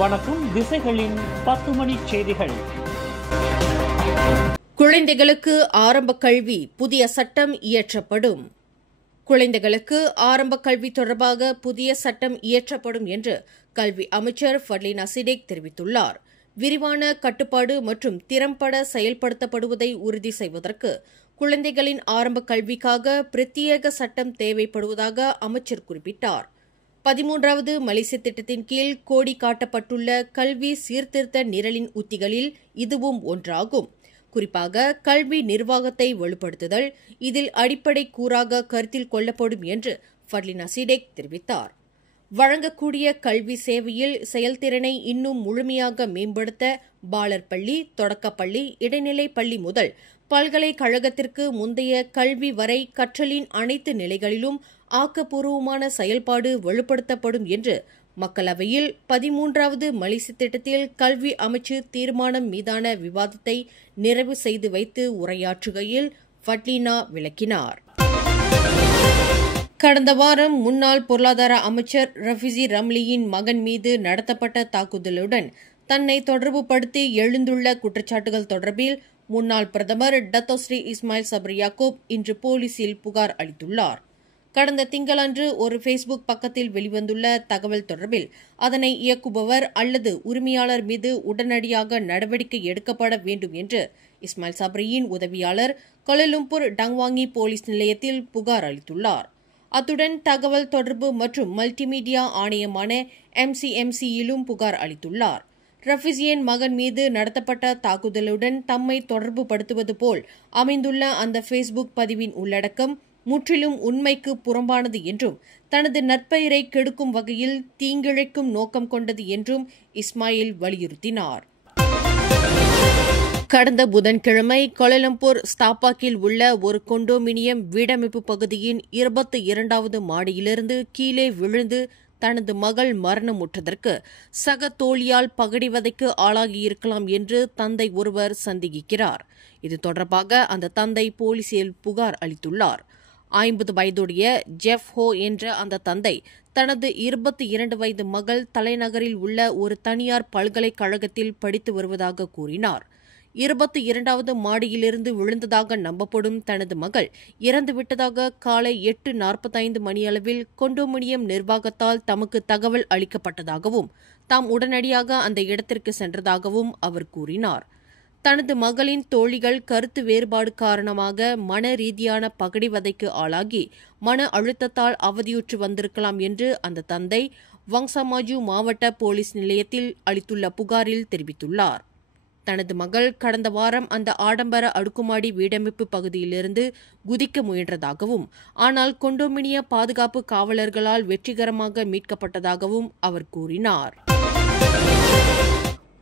வணக்கம். திசைகளின் 10 மணி செய்திகள். குழந்தைகளுக்கு ஆரம்ப கல்வி புதிய சட்டம் இயற்றப்படும். குழந்தைகளுக்கு ஆரம்ப கல்வி தொடர்பாக புதிய சட்டம் இயற்றப்படும் என்று கல்வி அமைச்சர் ஃபட்லினா சிடேக் தெரிவித்துள்ளார். விரிவான கட்டுப்பாடு மற்றும் திறம்பட செயல்படுத்தப்படுவதை உறுதி செய்வதற்கு குழந்தைகளின் ஆரம்ப கல்விக்காக பிரத்யேக சட்டம் தேவைப்படுவதாக அமைச்சர் குறிப்பிட்டார். 13வது மலேசிய திட்டத்தின் கீழ் கோடி காட்டப்பட்டுள்ள கல்வி சீர்திருத்த நிரலின் உத்திகளில் இதுவும் ஒன்றாகும். குறிப்பாக கல்வி நிர்வாகத்தை வலுப்படுத்துதல் இதில் அடிப்படை கூறாக கருத்தில் கொள்ளப்படும் என்று ஃபட்லினா சிடேக் தெரிவித்தார். வழங்கக்கூடிய கல்வி சேவையில் செயல்திறனை இன்னும் முழுமையாக மேம்படுத்த பாலர் பள்ளி, தொடக்கப்பள்ளி, இடைநிலைப் பள்ளி முதல் பல்கலைக்கழகத்திற்கு முந்தைய கல்வி வரை கற்றலின் அனைத்து நிலைகளிலும் ஆக்கப்பூர்வமான செயல்பாடு வலுப்படுத்தப்படும் என்று மக்களவையில் 13வது மலேசிய திட்டத்தில் கல்வி அமைச்சு தீர்மானம் மீதான விவாதத்தை நிறைவு செய்து வைத்து உரையாற்றுகையில் ஃபட்லினா விளக்கினார். கடந்த வாரம் முன்னாள் பொருளாதார அமைச்சர் ரஃபிசி ரம்லியின் மகன் மீது நடத்தப்பட்ட தாக்குதலுடன் தன்னை தொடர்புபடுத்தி எழுந்துள்ள குற்றச்சாட்டுகள் தொடர்பில் முன்னாள் பிரதமர் டத்தோஸ்ரீ இஸ்மாயில் சப்ரி யாக்கூப் இன்று போலீசில் புகார் அளித்துள்ளார். கடந்த திங்களன்று ஒரு ஃபேஸ்புக் பக்கத்தில் வெளிவந்துள்ள தகவல் தொடர்பில் அதனை இயக்குபவர் அல்லது உரிமையாளர் மீது உடனடியாக நடவடிக்கை எடுக்கப்பட வேண்டும் என்று இஸ்மாயில் சப்ரியின் உதவியாளர் கோலாலம்பூர் டங்வாங்கி போலீஸ் நிலையத்தில் புகார் அளித்துள்ளார். அத்துடன் தகவல் தொடர்பு மற்றும் மல்டிமீடியா ஆணையமான MCMCயிலும் புகார் அளித்துள்ளார். ரஃபிசியின் மகன் மீது நடத்தப்பட்ட தாக்குதலுடன் தம்மை தொடர்பு படுத்துவது போல் அமைந்துள்ள அந்த ஃபேஸ்புக் பதிவின் உள்ளடக்கம் முற்றிலும் உண்மைக்கு புறம்பானது என்றும் தனது நற்பெயரை கெடுக்கும் வகையில் தீங்கிழைக்கும் நோக்கம் கொண்டது என்றும் இஸ்மாயில் வலியுறுத்தினார். கடந்த புதன்கிழமை கோலாலம்பூர் ஸ்தாபாக்கில் உள்ள ஒரு கொண்டோமினியம் வீடமைப்பு பகுதியின் 22வது மாடியிலிருந்து கீழே விழுந்து தனது மகள் மரணமுற்றதற்கு சக தோழியால் பகடிவதைக்கு ஆளாகியிருக்கலாம் என்று தந்தை ஒருவர் சந்தேகிக்கிறார். இது தொடர்பாக அந்த தந்தை போலீசில் புகார் அளித்துள்ளார். 50 வயதுடைய ஜெஃப் ஹோ என்ற அந்த தந்தை தனது 22 வயது மகள் தலைநகரில் உள்ள ஒரு தனியார் பல்கலைக்கழகத்தில் படித்து வருவதாக கூறினார். 22வது மாடியிலிருந்து விழுந்ததாக நம்பப்படும் தனது மகள் இறந்துவிட்டதாக காலை 8:45 மணியளவில் கொண்டோமினியம் நிர்வாகத்தால் தமக்கு தகவல் அளிக்கப்பட்டதாகவும் தாம் உடனடியாக அந்த இடத்திற்கு சென்றதாகவும் அவர் கூறினார். தனது மகளின் தோழிகள் கருத்து வேறுபாடு காரணமாக மன ரீதியான பகடிவதைக்கு ஆளாகி மன அழுத்தத்தால் அவதியுற்று வந்திருக்கலாம் என்று அந்த தந்தை வங்சமாஜு மாவட்ட போலீஸ் நிலையத்தில் அளித்துள்ள புகாரில் தெரிவித்துள்ளார். தனது மகள் கடந்த வாரம் அந்த ஆடம்பர அடுக்குமாடி வீடமைப்பு பகுதியிலிருந்து குதிக்க முயன்றதாகவும் ஆனால் கொண்டோமினிய பாதுகாப்பு காவலர்களால் வெற்றிகரமாக மீட்கப்பட்டதாகவும் அவர் கூறினார்.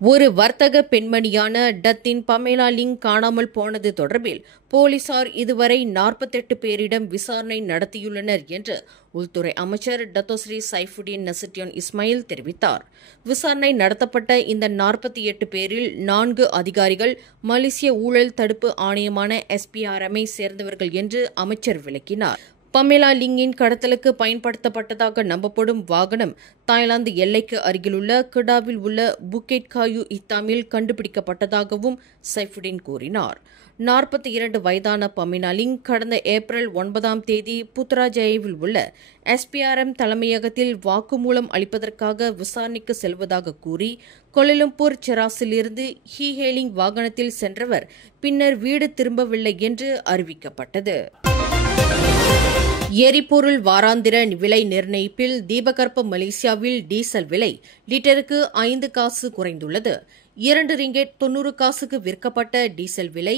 ஒரு வர்த்தக பெண்மணியான டத்தின் பமேலா லிங் காணாமல் போனது தொடர்பில் போலீசார் இதுவரை 48 பேரிடம் விசாரணை நடத்தியுள்ளனர் என்று உள்துறை அமைச்சர் டத்தோஸ்ரீ சைஃபுடின் நசிட்டியான் இஸ்மாயில் தெரிவித்தார். விசாரணை நடத்தப்பட்ட இந்த 48 பேரில் 4 அதிகாரிகள் மலேசிய ஊழல் தடுப்பு ஆணையமான SPRM சேர்ந்தவர்கள் என்று அமைச்சர் விளக்கினார். பமேலா லிங்கின் கடத்தலுக்கு பயன்படுத்தப்பட்டதாக நம்பப்படும் வாகனம் தாய்லாந்து எல்லைக்கு அருகிலுள்ள கிடாவில் உள்ள புக்கெட் காயு இத்தாமில் கண்டுபிடிக்கப்பட்டதாகவும் சைஃபுடின் கூறினார். 42 வயதான பமேலா லிங் கடந்த ஏப்ரல் 9ஆம் தேதி புத்ராஜயாவில் உள்ள SPRM தலைமையகத்தில் வாக்குமூலம் அளிப்பதற்காக விசாரணைக்கு செல்வதாக கூறி கோலாலம்பூர் செராஸிலிருந்து ஹீஹேலிங் வாகனத்தில் சென்றவர் பின்னர் வீடு திரும்பவில்லை என்று அறிவிக்கப்பட்டது. எரிபொருள் வாராந்திர விலை நிர்ணயிப்பில் தீபகற்ப மலேசியாவில் டீசல் விலை லிட்டருக்கு 5 காசு குறைந்துள்ளது. 2 ரிங்கெட் 90 காசுக்கு விற்கப்பட்ட டீசல் விலை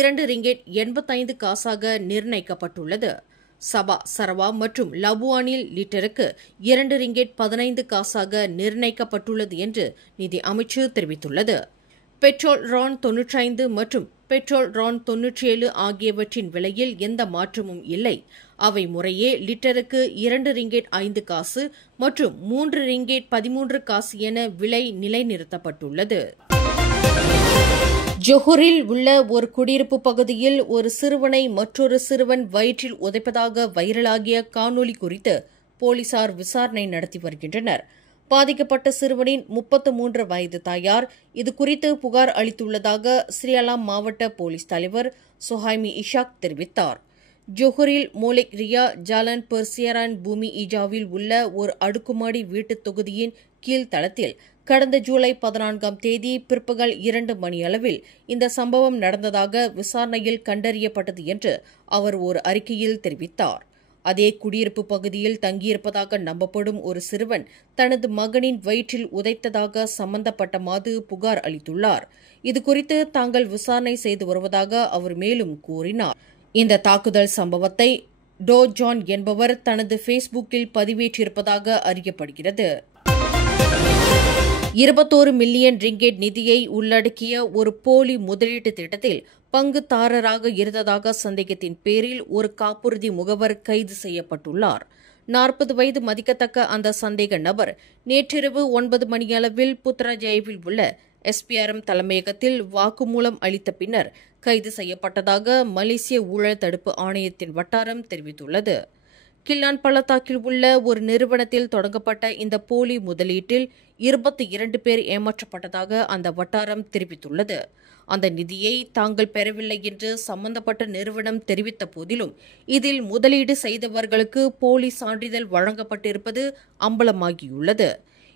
2 ரிங்கெட் 85 காசாக நிர்ணயிக்கப்பட்டுள்ளது. சபா, சரவா மற்றும் லபுவானில் லிட்டருக்கு 2 ரிங்கெட் 15 காசாக நிர்ணயிக்கப்பட்டுள்ளது என்று நிதி அமைச்சு தெரிவித்துள்ளது. பெட்ரோல் ரான் 95 மற்றும் பெட்ரோல் ரான் 97 ஆகியவற்றின் விலையில் எந்த மாற்றமும் இல்லை. அவை முறையே லிட்டருக்கு 2 ரிங்கெட் 5 காசு மற்றும் 3 ரிங்கெட் 13 காசு என விலை நிலைநிறுத்தப்பட்டுள்ளது. ஜொஹூரில் உள்ள ஒரு குடியிருப்பு பகுதியில் ஒரு சிறுவனை மற்றொரு சிறுவன் வயிற்றில் உதைப்பதாக வைரலாகிய காணொலி குறித்து போலீசார் விசாரணை நடத்தி வருகின்றனர். பாதிக்கப்பட்ட சிறுவனின் 33 வயது தாயார் இதுகுறித்து புகார் அளித்துள்ளதாக ஸ்ரீஅலாம் மாவட்ட போலீஸ் தலைவர் சொஹைமி இஷாக் தெரிவித்தார். ஜொஹூரில் மோலிக் ரியா ஜாலன் பெர்சியரான் பூமி ஈஜாவில் உள்ள ஒரு அடுக்குமாடி வீட்டுத் தொகுதியின் கீழ்த்தளத்தில் கடந்த ஜூலை 14ஆம் தேதி பிற்பகல் 2 மணியளவில் இந்த சம்பவம் நடந்ததாக விசாரணையில் கண்டறியப்பட்டது என்று அவர் ஒரு அறிக்கையில் தெரிவித்தார். அதே குடியிருப்பு பகுதியில் தங்கியிருப்பதாக நம்பப்படும் ஒரு சிறுவன் தனது மகனின் வயிற்றில் உதைத்ததாக சம்பந்தப்பட்ட மாது புகார் அளித்துள்ளார். இதுகுறித்து தாங்கள் விசாரணை செய்து வருவதாக அவர் மேலும் கூறினார். இந்த தாக்குதல் சம்பவத்தை டோ ஜான் என்பவர் தனது ஃபேஸ்புக்கில் பதிவேற்றிருப்பதாக அறியப்படுகிறது. 21 மில்லியன் ரிங்கெட் நிதியை உள்ளடக்கிய ஒரு போலி முதலீட்டு திட்டத்தில் பங்குதாரராக இருந்ததாக சந்தேகத்தின் பேரில் ஒரு காப்புறுதி முகவர் கைது செய்யப்பட்டுள்ளார். 40 வயது மதிக்கத்தக்க அந்த சந்தேக நபர் நேற்றிரவு 9 மணியளவில் புத்ராஜயாவில் உள்ள SPRM தலைமையகத்தில் வாக்குமூலம் அளித்த பின்னர் கைது செய்யப்பட்டதாக மலேசிய ஊழல் தடுப்பு ஆணையத்தின் வட்டாரம் தெரிவித்துள்ளது. கில்லான் பள்ளத்தாக்கில் உள்ள ஒரு நிறுவனத்தில் தொடங்கப்பட்ட இந்த போலி முதலீட்டில் 22 பேர் ஏமாற்றப்பட்டதாக அந்த வட்டாரம் தெரிவித்துள்ளது. அந்த நிதியை தாங்கள் பெறவில்லை என்று சம்பந்தப்பட்ட நிறுவனம் தெரிவித்த போதிலும் இதில் முதலீடு செய்தவர்களுக்கு போலி சான்றிதழ் வழங்கப்பட்டிருப்பது அம்பலமாகியுள்ளது.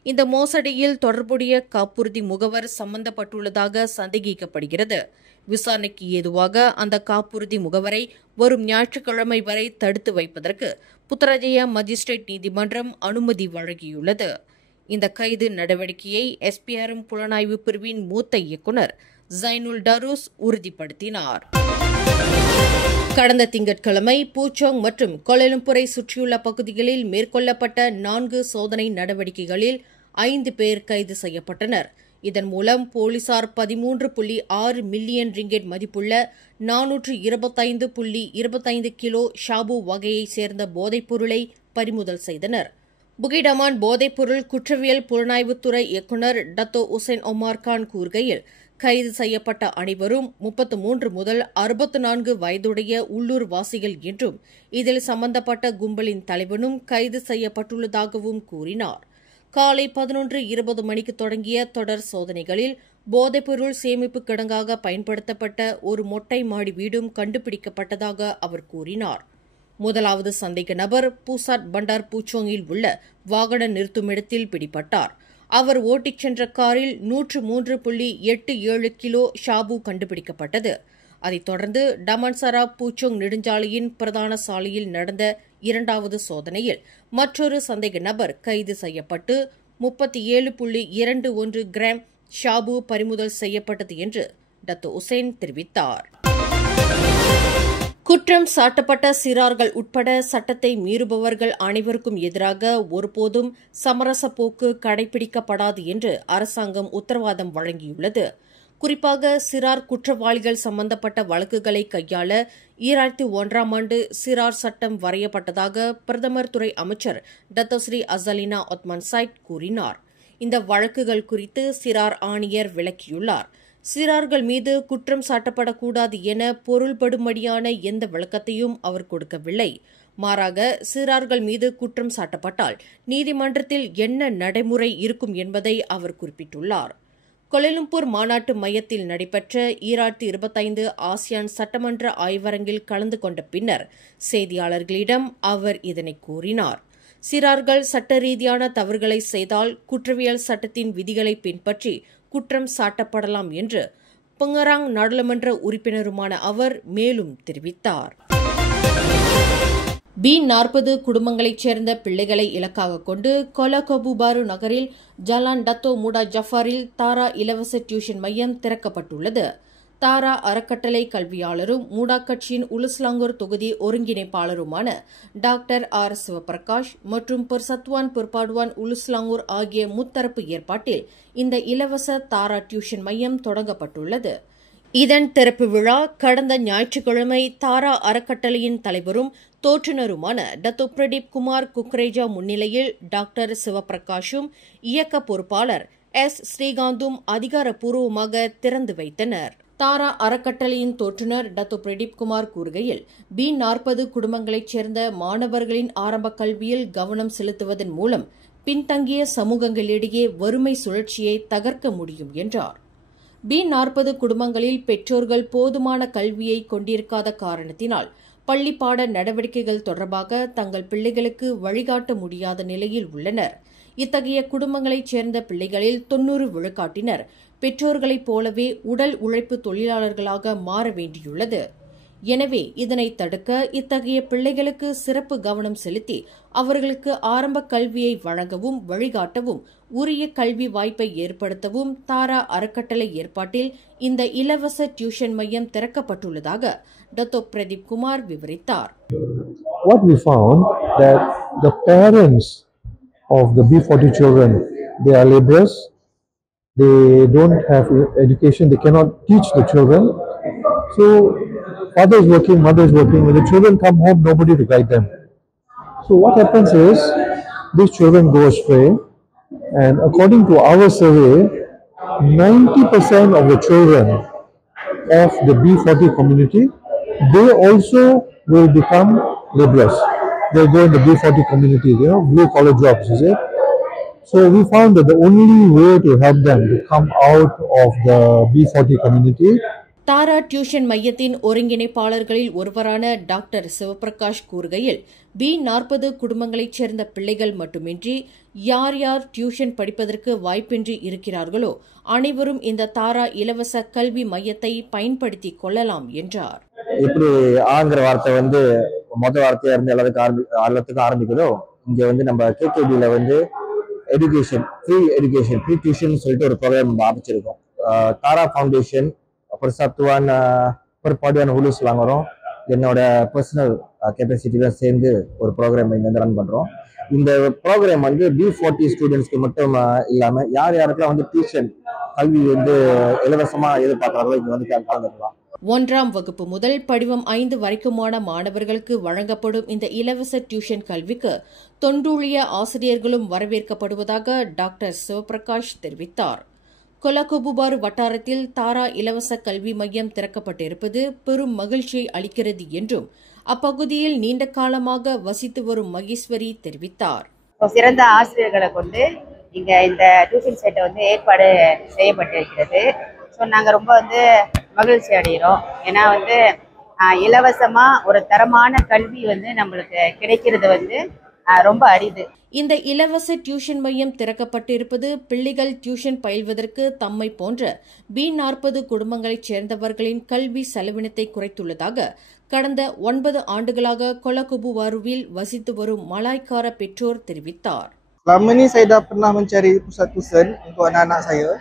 இந்த மோசடியில் தொடர்புடைய காப்புறுதி முகவர் சம்பந்தப்பட்டுள்ளதாக சந்தேகிக்கப்படுகிறது. விசாரணைக்கு ஏதுவாக அந்த காப்புறுதி முகவரை வரும் ஞாயிற்றுக்கிழமை வரை தடுத்து வைப்பதற்கு புத்ராஜயா மஜிஸ்ட்ரேட் நீதிமன்றம் அனுமதி வழங்கியுள்ளது. இந்த கைது நடவடிக்கையை SPRM புலனாய்வு பிரிவின் மூத்த இயக்குநர் ஜைனுல் டரூஸ் உறுதிப்படுத்தினார். கடந்த திங்கட்கிழமை பூச்சோங் மற்றும் கோலாலம்பூரை சுற்றியுள்ள பகுதிகளில் மேற்கொள்ளப்பட்ட 4 சோதனை நடவடிக்கைகளில் 5 பேர் கைது செய்யப்பட்டனர். இதன் மூலம் போலீசார் 13.6 மில்லியன் ரிங்கெட் மதிப்புள்ள 425.25 கிலோ ஷாபு வகையைச் சேர்ந்த போதைப்பொருளை பறிமுதல் செய்தனர். புகிடமான் போதைப்பொருள் குற்றவியல் புலனாய்வுத்துறை இயக்குநர் டத்தோ உசேன் ஒமார் கான் கூறுகையில், கைது செய்யப்பட்ட அனைவரும் 33 முதல் 64 வயதுடைய உள்ளூர் வாசிகள் என்றும் இதில் சம்பந்தப்பட்ட கும்பலின் தலைவனும் கைது செய்யப்பட்டுள்ளதாகவும் கூறினார். காலை 11:20 மணிக்கு தொடங்கிய தொடர் சோதனைகளில் போதைப்பொருள் சேமிப்பு கிடங்காக பயன்படுத்தப்பட்ட ஒரு மொட்டை மாடி வீடும் கண்டுபிடிக்கப்பட்டதாக அவர் கூறினார். முதலாவது சந்தேக நபர் பூசாட் பண்டார் பூச்சோங்கில் உள்ள வாகன நிறுத்துமிடத்தில் பிடிபட்டார். அவர் ஓட்டிச் சென்ற காரில் 103.87 கிலோ ஷாபு கண்டுபிடிக்கப்பட்டது. அதைத் தொடர்ந்து டமான்சரா பூச்சோங் நெடுஞ்சாலையின் பிரதான சாலையில் நடந்த 2வது சோதனையில் மற்றொரு சந்தேக நபர் கைது செய்யப்பட்டு 37.21 கிராம் ஷாபு பறிமுதல் செய்யப்பட்டது என்று டத்தோ உசேன் தெரிவித்தார். குற்றம் சாட்டப்பட்ட சிறார்கள் உட்பட சட்டத்தை மீறுபவர்கள் அனைவருக்கும் எதிராக ஒருபோதும் சமரச போக்கு கடைபிடிக்கப்படாது என்று அரசாங்கம் உத்தரவாதம் வழங்கியுள்ளது. குறிப்பாக சிறார் குற்றவாளிகள் சம்பந்தப்பட்ட வழக்குகளை கையாள 2001ஆம் ஆண்டு சிறார் சட்டம் வரையப்பட்டதாக பிரதமர் துறை அமைச்சர் டத்தோஸ்ரீ அசலினா ஒத்மான் சைட் கூறினார். இந்த வழக்குகள் குறித்து சிறார் ஆணையர் விளக்கியுள்ளார். சிறார்கள் மீது குற்றம் சாட்டப்படக்கூடாது என பொருள்படும்படியான எந்த விளக்கத்தையும் அவர் கொடுக்கவில்லை. மாறாக சிறார்கள் மீது குற்றம் சாட்டப்பட்டால் நீதிமன்றத்தில் என்ன நடைமுறை இருக்கும் என்பதை அவர் குறிப்பிட்டுள்ளார். கோலாலம்பூர் மாநாட்டு மையத்தில் நடைபெற்ற 2025 ஆசியான் சட்டமன்ற ஆய்வரங்கில் கலந்து கொண்ட பின்னர் செய்தியாளர்களிடம் அவர் இதனை கூறினார். சிறார்கள் சட்ட ரீதியான தவறுகளை செய்தால் குற்றவியல் சட்டத்தின் விதிகளை பின்பற்றி குற்றம் சாட்டப்படலாம் என்று பங்கராங் நாடாளுமன்ற உறுப்பினருமான அவர் மேலும் தெரிவித்தார். B40 குடும்பங்களைச் சேர்ந்த பிள்ளைகளை இலக்காக கொண்டு கொலகபுபாரு நகரில் ஜலான் டத்தோ மூடா ஜஃபாரில் தாரா இலவச டியூஷன் மையம் திறக்கப்பட்டுள்ளது. தாரா அறக்கட்டளை கல்வியாளரும் மூடா கட்சியின் உலுஸ்லாங்கூர் தொகுதி ஒருங்கிணைப்பாளருமான டாக்டர் ஆர் சிவபிரகாஷ் மற்றும் பெர்சத்வான் பிற்பாடுவான் உலுஸ்லாங்கூர் ஆகிய முத்தரப்பு ஏற்பாட்டில் இந்த இலவச தாரா டியூஷன் மையம் தொடங்கப்பட்டுள்ளது. இதன் திறப்பு விழா கடந்த ஞாயிற்றுக்கிழமை தாரா அறக்கட்டளையின் தலைவரும் தோற்றுநருமான டத்தோ பிரதீப் குமார் குக்ரேஜா முன்னிலையில் டாக்டர் சிவபிரகாஷும் இயக்க பொறுப்பாளர் S. ஸ்ரீகாந்தும் அதிகாரப்பூர்வமாக திறந்து வைத்தனர். தாரா அறக்கட்டளையின் தோற்றுநர் டத்தோ பிரதீப் குமார் கூறுகையில், B40 குடும்பங்களைச் சேர்ந்த மாணவர்களின் ஆரம்ப கல்வியில் கவனம் செலுத்துவதன் மூலம் பின்தங்கிய சமூகங்களிடையே வறுமை சுழற்சியை தகர்க்க முடியும் என்றார். B40 குடும்பங்களில் பெற்றோர்கள் போதுமான கல்வியை கொண்டிருக்காத காரணத்தினால் பள்ளிப்பாட நடவடிக்கைகள் தொடர்பாக தங்கள் பிள்ளைகளுக்கு வழிகாட்ட முடியாத நிலையில் உள்ளனர். இத்தகைய குடும்பங்களைச் சேர்ந்த பிள்ளைகளில் 90 விழுக்காட்டினர் பெற்றோர்களைப் போலவே உடல் உழைப்பு தொழிலாளர்களாக மாற வேண்டியுள்ளது. எனவே இதனை தடுக்க இத்தகைய பிள்ளைகளுக்கு சிறப்பு கவனம் செலுத்தி அவர்களுக்கு ஆரம்ப கல்வியை வழங்கவும் வழிகாட்டவும் உரிய கல்வி வாய்ப்பை ஏற்படுத்தவும் தாரா அறக்கட்டளை ஏற்பாட்டில் இந்த இலவச டியூஷன் மையம் திறக்கப்பட்டுள்ளதாக டத்தோ பிரதீப் குமார் விவரித்தார். What we found that the parents of the B40 children, they are laborers, they don't have education, they cannot teach the children. So father is working, mother is working. When the children come home, nobody to guide them. So what happens is these children go astray, and according to our survey, 90% of the children of the B40 community, they also will become laborers. They'll go in the B40 community, blue collar jobs, is it? So we found that the only way to help them to come out of the B40 community. Tara tuition மையத்தின் ஒருங்கிணைப்பாளர்களில் ஒருவரான doctor Sivaprakash கூறுகையில் B40 குடும்பங்களைச் சேர்ந்த பிள்ளைகள் மட்டுமின்றி யார் யார் டியூஷன் படிப்பதற்கு வாய்ப்பின்றி இருக்கிறார்களோ அனைவரும் இந்த தாரா இலவச கல்வி மையத்தை பயன்படுத்திக் கொள்ளலாம் என்றார். எப்படி ஆங்கிற வார்த்தை முதல் வார்த்தையா இருந்து எல்லாத்துக்கும் ஆரம்பிக்கிறதோ, இங்க நம்ம KKB எஜுகேஷன் ஃப்ரீ டியூஷன் சொல்லிட்டு ஒரு ப்ரோக்ராம் ஆரம்பிச்சிருக்கோம். Tara foundation, persatuan perpaduan hulu Selangor, என்னோட பர்சனல் கெப்பாசிட்டிலாம் சேர்ந்து ஒரு ப்ரோக்ராம் இங்க ரன் பண்றோம். இந்த ப்ரோக்ராம் B40 ஸ்டூடெண்ட்ஸ்க்கு மட்டும் இல்லாம யார் யாருக்கெல்லாம் டியூஷன் கல்வி இலவசமா எதிர்பார்க்கறாங்களோ இங்க கலந்துக்கலாம். 1ஆம் வகுப்பு முதல் படிவம் 5 வரைக்குமான மாணவர்களுக்கு வழங்கப்படும் இந்த இலவச டியூஷன் கல்விக்கு தொண்டூழிய ஆசிரியர்களும் வரவேற்கப்படுவதாக டாக்டர் சிவபிரகாஷ் தெரிவித்தார். கொலகொபுபாரு வட்டாரத்தில் தாரா இலவச கல்வி மையம் திறக்கப்பட்டிருப்பது பெரும் மகிழ்ச்சியை அளிக்கிறது என்றும் அப்பகுதியில் நீண்ட காலமாக வசித்து வரும் மகேஸ்வரி தெரிவித்தார். சிறந்த ஆசிரியர்களை கொண்டு இங்க இந்த டியூஷன் சென்டர் ஏற்பாடு செய்யப்பட்டிருக்கிறது. ஸோ நாங்கள் ரொம்ப மகிழ்ச்சி அடைகிறோம். ஏன்னா இலவசமா ஒரு தரமான கல்வி நம்மளுக்கு கிடைக்கிறது ரொம்ப அரிது. இந்த இலவச டியூஷன் மையம் திறக்கப்பட்டிருப்பது பிள்ளைகள் டியூஷன் பயில்வதற்கு தம்மை போன்ற B40 குடும்பங்களைச் சேர்ந்தவர்களின் கல்வி செலவினத்தை குறைத்துள்ளதாக கடந்த 9 ஆண்டுகளாக கொலகொபுவாருவில் வசித்து வரும் மலாய்க்கார பெற்றோர் தெரிவித்தார். Selama ni saya dah pernah mencari pusat tuition untuk anak-anak saya.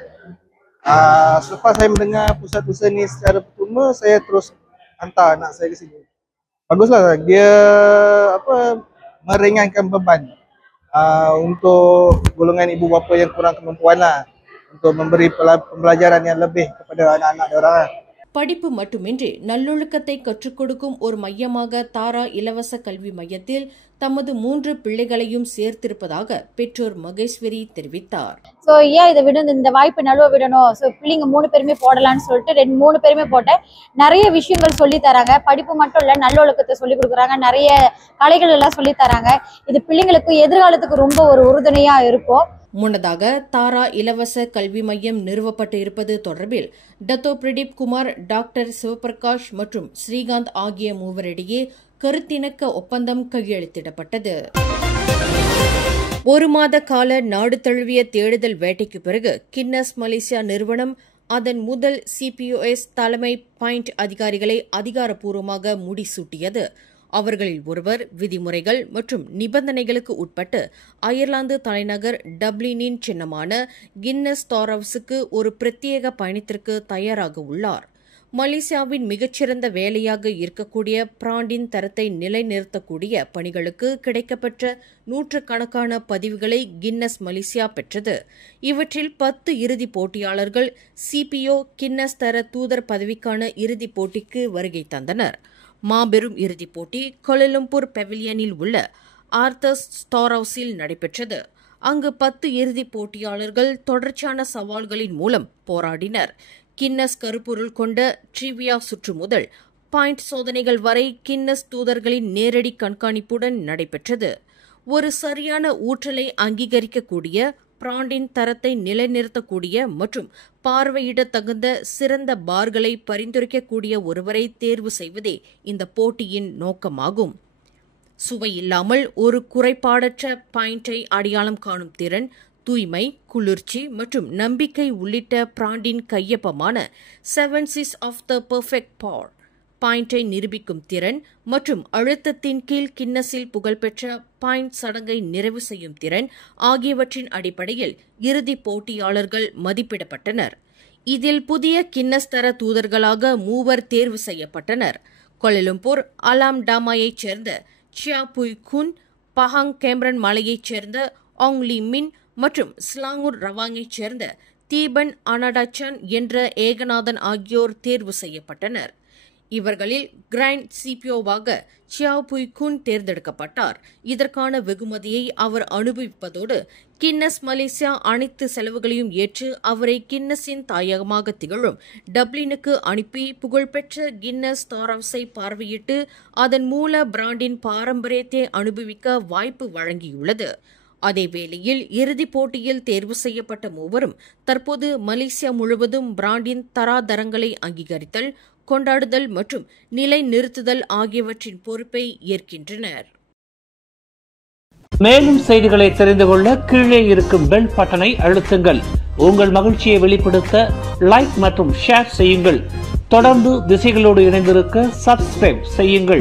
Selepas saya mendengar pusat tuition ni secara percuma, saya terus hantar anak saya ke sini. Baguslah, dia meringankan beban untuk golongan ibu bapa yang kurang kemampuan lah, untuk memberi pembelajaran yang lebih kepada anak-anak diorang. படிப்பு மட்டுமின்றி நல்லொழுக்கத்தை கற்றுக் கொடுக்கும் ஒரு மையமாக தாரா இலவச கல்வி மையத்தில் தமது 3 பிள்ளைகளையும் சேர்த்திருப்பதாக பெற்றோர் மகேஸ்வரி தெரிவித்தார். ஸோ ஏன் இதை இந்த வாய்ப்பு நழுவ விடணும், ஸோ பிள்ளைங்க 3 பேருமே போடலான்னு சொல்லிட்டு 3 பேருமே போட்டேன். நிறைய விஷயங்கள் சொல்லி தராங்க. படிப்பு மட்டும் இல்ல, நல்லொழுக்கத்தை சொல்லி கொடுக்குறாங்க. நிறைய கலைகள் எல்லாம் சொல்லி தராங்க. இது பிள்ளைங்களுக்கு எதிர்காலத்துக்கு ரொம்ப ஒரு உறுதுணையா இருக்கும். முன்னதாக தாரா இலவச கல்வி மையம் நிறுவப்பட்டு இருப்பது தொடர்பில் டத்தோ பிரதீப் குமார், டாக்டர் சிவபிரகாஷ் மற்றும் ஸ்ரீகாந்த் ஆகிய மூவரிடையே கருத்திணக்க ஒப்பந்தம் கையெழுத்திடப்பட்டது. 1 மாத கால நாடு தழுவிய தேடுதல் வேட்டைக்கு பிறகு கின்னஸ் மலேசியா நிறுவனம் அதன் முதல் CPOS தலைமை பாயிண்ட் அதிகாரிகளை அதிகாரப்பூர்வமாக முடிசூட்டியது. அவர்களில் ஒருவர் விதிமுறைகள் மற்றும் நிபந்தனைகளுக்கு உட்பட்டு அயர்லாந்து தலைநகர் டப்ளினின் சின்னமான கின்னஸ் ஸ்டோர்ஹவுஸுக்கு ஒரு பிரத்யேக பயணத்திற்கு தயாராக உள்ளார். மலேசியாவின் மிகச்சிறந்த வேலையாக இருக்கக்கூடிய பிராண்டின் தரத்தை நிலைநிறுத்தக்கூடிய பணிகளுக்கு கிடைக்கப்பெற்ற 100கணக்கான பதிவுகளை கின்னஸ் மலேசியா பெற்றது. இவற்றில் 10 இறுதிப் போட்டியாளர்கள் CPO கின்னஸ் தர தூதர் பதவிக்கான இறுதிப் போட்டிக்கு வருகை தந்தனர். மாபெரும் இறுதிப் போட்டி கோலாலம்பூர் பெவிலியனில் உள்ள ஆர்தர்ஸ் ஸ்டோர்ஹவுஸில் நடைபெற்றது. அங்கு 10 இறுதிப் போட்டியாளர்கள் தொடர்ச்சியான சவால்களின் மூலம் போராடினர். கின்னஸ் கருப்பொருள் கொண்ட ட்ரிவியா சுற்று முதல் பாயிண்ட் சோதனைகள் வரை கின்னஸ் தூதர்களின் நேரடி கண்காணிப்புடன் நடைபெற்றது. ஒரு சரியான ஊற்றலை அங்கீகரிக்கக்கூடிய, பிராண்டின் தரத்தை நிலைநிறுத்தக்கூடிய மற்றும் பார்வையிட தகுந்த சிறந்த பார்களை பரிந்துரைக்கக்கூடிய ஒருவரை தேர்வு செய்வதே இந்த போட்டியின் நோக்கமாகும். சுவையில்லாமல் ஒரு குறைபாடற்ற பாயிண்டை அடையாளம் காணும் திறன், தூய்மை, குளிர்ச்சி மற்றும் நம்பிக்கை உள்ளிட்ட பிராண்டின் கையொப்பமான 7 C's of the Perfect Pour பாயிண்டை நிரூபிக்கும் திறன் மற்றும் அழுத்தத்தின் கீழ் கின்னஸில் புகழ்பெற்ற பாயிண்ட் சடங்கை நிறைவு செய்யும் திறன் ஆகியவற்றின் அடிப்படையில் இறுதிப் போட்டியாளர்கள் மதிப்பிடப்பட்டனர். இதில் புதிய கின்னஸ் தர தூதர்களாக 3 தேர்வு செய்யப்பட்டனர். கோலாலம்பூர் அலாம் டாமாயைச் சேர்ந்த சியா புய் குன், பஹாங் கேம்ரன் மலையைச் சேர்ந்த ஆங் லி மின் மற்றும் ஸ்லாங்கூர் ரவாங்கைச் சேர்ந்த தீபன் அனடாச்சன் என்ற ஏகநாதன் ஆகியோர் தேர்வு செய்யப்பட்டனர். இவர்களில் கிராண்ட் சிபிஓவாக சியாவ் புய் குன் தேர்ந்தெடுக்கப்பட்டார். இதற்கான வெகுமதியை அவர் அனுபவிப்பதோடு கின்னஸ் மலேசியா அனைத்து செலவுகளையும் ஏற்று அவரை கின்னஸின் தாயகமாக திகழும் டப்ளினுக்கு அனுப்பி புகழ்பெற்ற கின்னஸ் தாரவுஸை பார்வையிட்டு அதன் மூல பிராண்டின் பாரம்பரியத்தை அனுபவிக்க வாய்ப்பு வழங்கியுள்ளது. அதேவேளையில் இறுதிப் போட்டியில் தேர்வு செய்யப்பட்ட மூவரும் தற்போது மலேசியா முழுவதும் பிராண்டின் தராதரங்களை அங்கீகரித்தல், கொண்டாடுதல் மற்றும் நிலைநிறுத்துதல் ஆகியவற்றின் பொறுப்பை ஏற்கின்றனர். மேலும் செய்திகளை தெரிந்து கொள்ள கீழே இருக்கும் பெல் பட்டனை அழுத்துங்கள். உங்கள் மகிழ்ச்சியை வெளிப்படுத்த லைக் மற்றும் ஷேர் செய்யுங்கள். தொடர்ந்து திசைகளோடு இணைந்திருக்க சப்ஸ்கிரைப் செய்யுங்கள்.